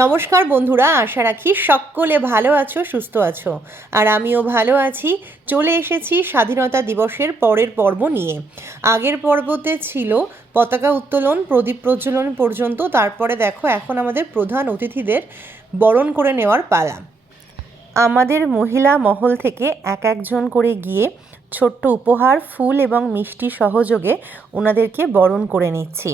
নমস্কার বন্ধুরা, আশা রাখি সকলে ভালো আছো, সুস্থ আছো। আর আমিও ভালো আছি। চলে এসেছি স্বাধীনতা দিবসের পরের পর্ব নিয়ে। আগের পর্বতে ছিল পতাকা উত্তোলন, প্রদীপ প্রজ্বলন পর্যন্ত। তারপরে দেখো এখন আমাদের প্রধান অতিথিদের বরণ করে নেওয়ার পালা। আমাদের মহিলা মহল থেকে এক একজন করে গিয়ে ছোট্ট উপহার, ফুল এবং মিষ্টি সহযোগে ওনাদেরকে বরণ করে নিচ্ছি।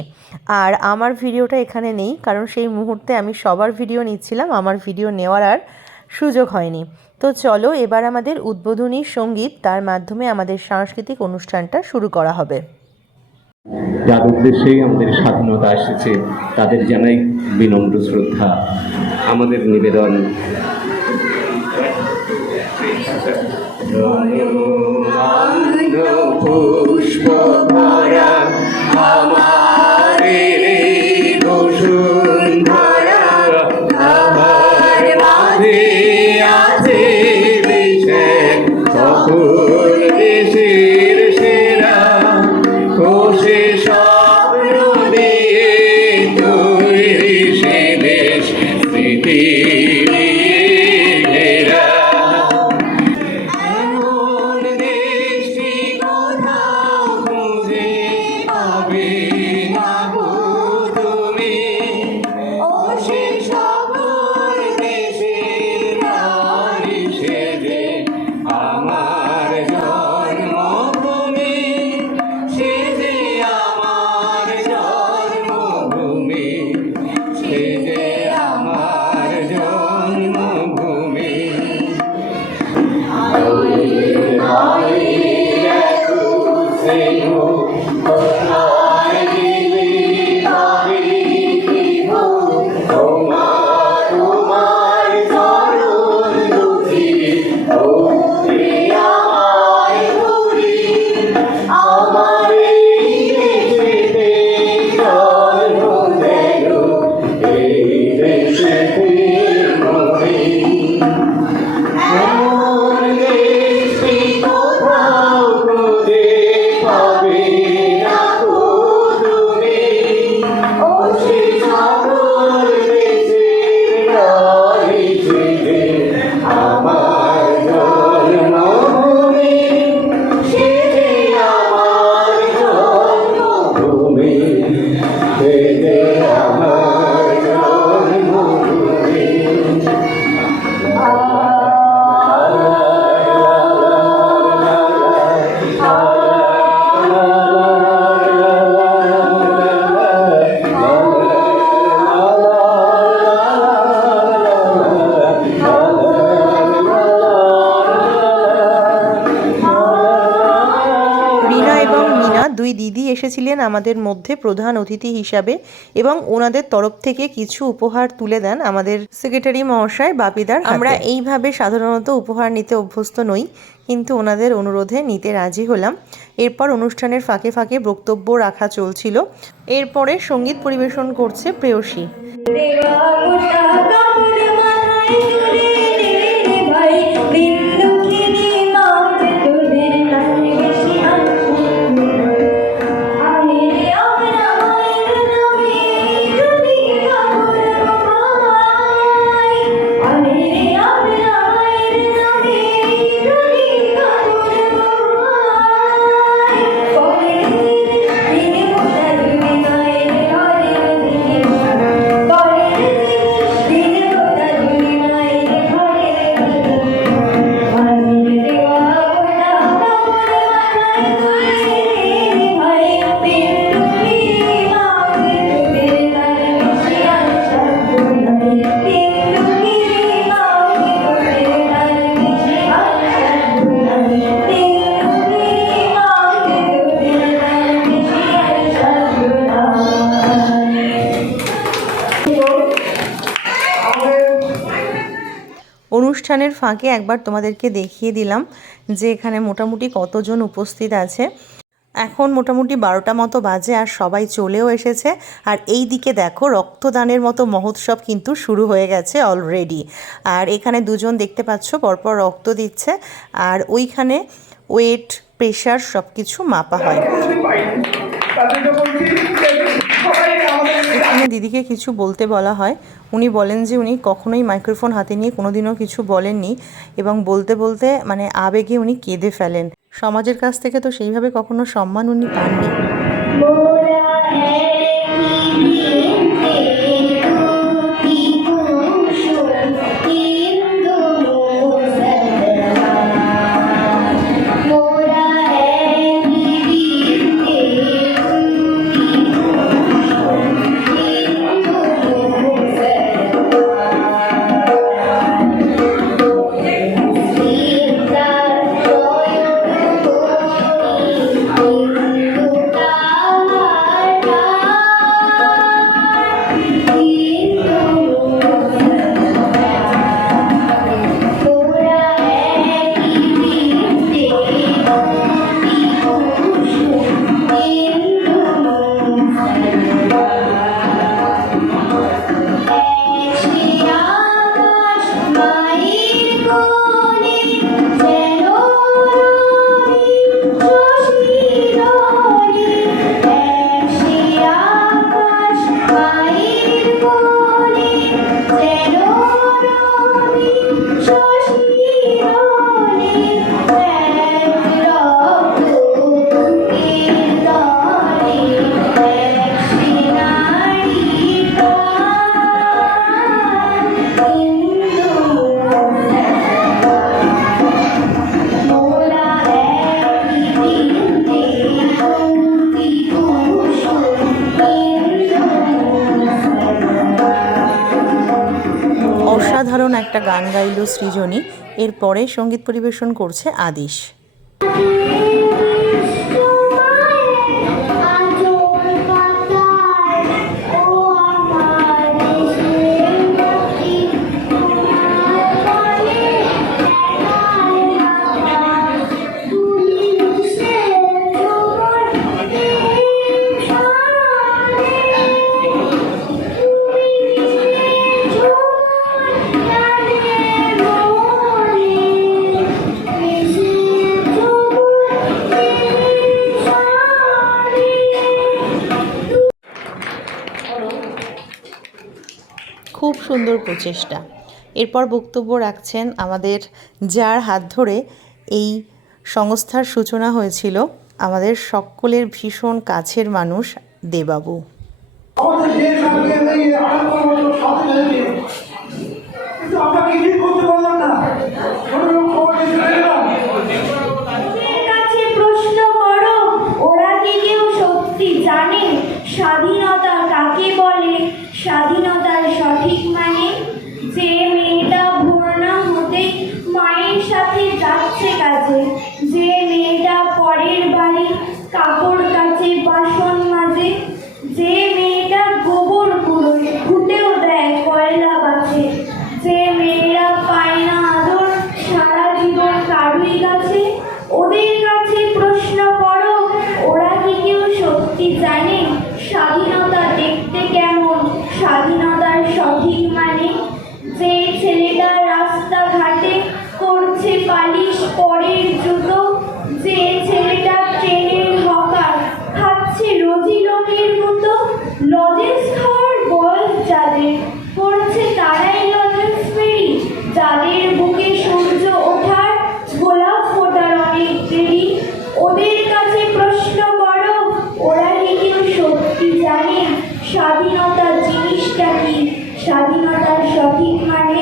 আর আমার ভিডিওটা এখানে নেই, কারণ সেই মুহূর্তে আমি সবার ভিডিও নিচ্ছিলাম, আমার ভিডিও নেওয়ার আর সুযোগ হয়নি। তো চলো এবার আমাদের উদ্বোধনী সঙ্গীত, তার মাধ্যমে আমাদের সাংস্কৃতিক অনুষ্ঠানটা শুরু করা হবে। যার উদ্দেশ্যেই আমাদের স্বাধীনতা এসেছে তাদের জানাই বিনম্র শ্রদ্ধা। আমাদের নিবেদন পুষ্প ভরা আমাদের বসুন্ধরা, আমার মাঝে আছে দেশের সকল দেশের সেরা, কোষে স্বপ্ন দিয়ে তৈরি সে দেশ, স্মৃতি দুই দিদি এসেছিলেন আমাদের মধ্যে প্রধান অতিথি হিসাবে, এবং ওনাদের তরফ থেকে কিছু উপহার তুলে দেন আমাদের সেক্রেটারি মহাশয় বাপিদার। আমরা এইভাবে সাধারণত উপহার নিতে অভ্যস্ত নই, কিন্তু ওনাদের অনুরোধে নিতে রাজি হলাম। এরপর অনুষ্ঠানের ফাঁকে ফাঁকে বক্তব্য রাখা চলছিল। এরপরে সঙ্গীত পরিবেশন করছে প্রেয়সী। অনুষ্ঠানের ফাঁকে একবার তোমাদেরকে দেখিয়ে দিলাম যে এখানে মোটামুটি কতজন উপস্থিত আছে। এখন মোটামুটি 12টা মতো বাজে আর সবাই চলেও এসেছে। আর এই দিকে দেখো রক্তদানের মতো মহোৎসব কিন্তু শুরু হয়ে গেছে অলরেডি। আর এখানে দুজন দেখতে পাচ্ছ পরপর রক্ত দিচ্ছে, আর ওইখানে ওয়েট, প্রেশার সব কিছু মাপা হয়। এখানে দিদিকে কিছু বলতে বলা হয়, উনি বলেন যে উনি কখনোই মাইক্রোফোন হাতে নিয়ে কোনোদিনও কিছু বলেননি এবং বলতে বলতে মানে আবেগে উনি কেঁদে ফেলেন। সমাজের কাছ থেকে তো সেইভাবে কখনো সম্মান উনি পাননি। অসাধারণ একটা গান গাইল সৃজনী। এরপরে সঙ্গীত পরিবেশন করছে আদিশ। খুব সুন্দর প্রচেষ্টা। এরপর বক্তব্য রাখছেন আমাদের, যার হাত ধরে এই সংস্থার সূচনা হয়েছিল, আমাদের সকলের ভীষণ কাছের মানুষ দেবাবু। স্বাধীনতা কাকে বলে? স্বাধীনতার সঠিক মানে যে মেয়েটা ভোর না হতে মায়ের সাথে যাচ্ছে কাজে, যে মেয়েটা পরের বাড়ি কাপড় কাচে বাসন মাজে, যে মেয়েটা গোবর কুড়োয় ঘুটেও দেয় কয়লা বাছে, যে মেয়েরা পায় না আদর সারা জীবন কারুই কাছে। ওদের কাছে প্রশ্ন করো, ওরা কি কেউ সত্যি জানে স্বাধীনতা দেখতে কেমন, স্বাধীনতার সঠিক মানে? যে ছেলেটা রাস্তাঘাটে করছে পালিশ পরের জুতো, যে ছেলেটা ট্রেনের হকার খাচ্ছে রোজি লোকের মতো, লজেন্স খাওয়ার বয়স যাদের করছে তারাই লজেন্স ফেরি, যাদের বুকে সূর্য ওঠার গোলাপ ফোটার অনেক দেরি। ওদের কাছে প্রশ্ন করো, ওরা কি কেউ সত্যি জানে স্বাধীনতা জিনিসটা কি, স্বাধীনতার সঠিক মানে?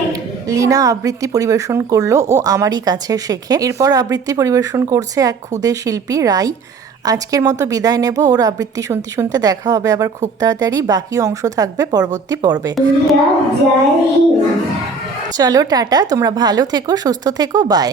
লীনা আবৃত্তি পরিবেশন করলো ও আমারই কাছে শেখে। এরপর আবৃত্তি পরিবেশন করছে এক ক্ষুদে শিল্পী রাই। আজকের মতো বিদায় নেব। ওর আবৃত্তি শুনতে শুনতে দেখা হবে আবার খুব তাড়াতাড়ি। বাকি অংশ থাকবে পরবর্তী পর্বে। চলো টাটা, তোমরা ভালো থেকো, সুস্থ থেকো, বাই।